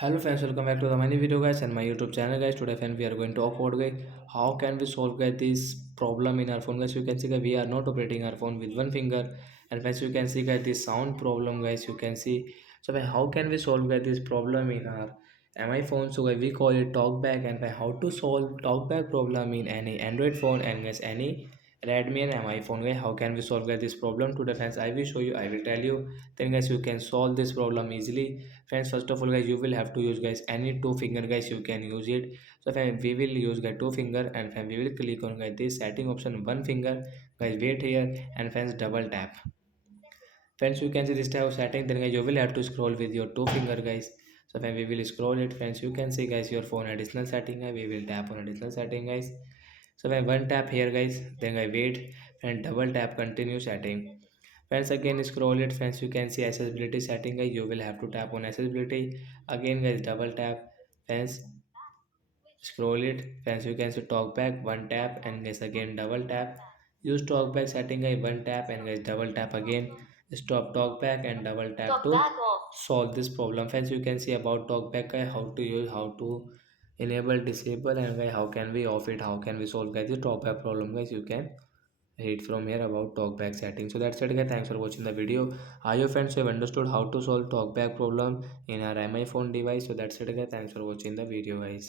Hello friends, welcome back to the many video guys and my YouTube channel guys. Today friends we are going to talk about guys how can we solve guys this problem in our phone guys. You can see that we are not operating our phone with one finger, and friends you can see guys this sound problem guys. You can see so guys, how can we solve guys this problem in our MI phone. So guys, we call it talkback, and by how to solve talkback problem in any Android phone and guys any Redmi and MI phone guys. How can we solve guys this problem today friends? I will show you, I will tell you, then guys you can solve this problem easily. Friends, first of all guys, you will have to use guys any two finger guys, you can use it. So friend, we will use guys two finger, and friend, we will click on guys this setting option one finger guys, wait here, and friends double tap. Friends, you can see this type of setting, then guys you will have to scroll with your two finger guys. So friend, we will scroll it. Friends, you can see guys your phone additional setting guys, we will tap on additional setting guys. So when one tap here guys, then I wait and double tap continue setting. Friends, again scroll it. Friends, you can see accessibility setting guys, you will have to tap on accessibility. Again guys double tap. Friends, scroll it. Friends, you can see talkback one tap, and guys again double tap. Use talkback setting guys, one tap, and guys double tap again. Stop talkback and double tap to solve this problem. Friends, you can see about talkback guys, how to use, how to enable, disable, and guys how can we off it, how can we solve guys the talkback problem guys. You can read from here about talkback settings. So that's it guys, thanks for watching the video. I hope friends you have understood how to solve talkback problem in our MI phone device. So that's it guys, thanks for watching the video guys.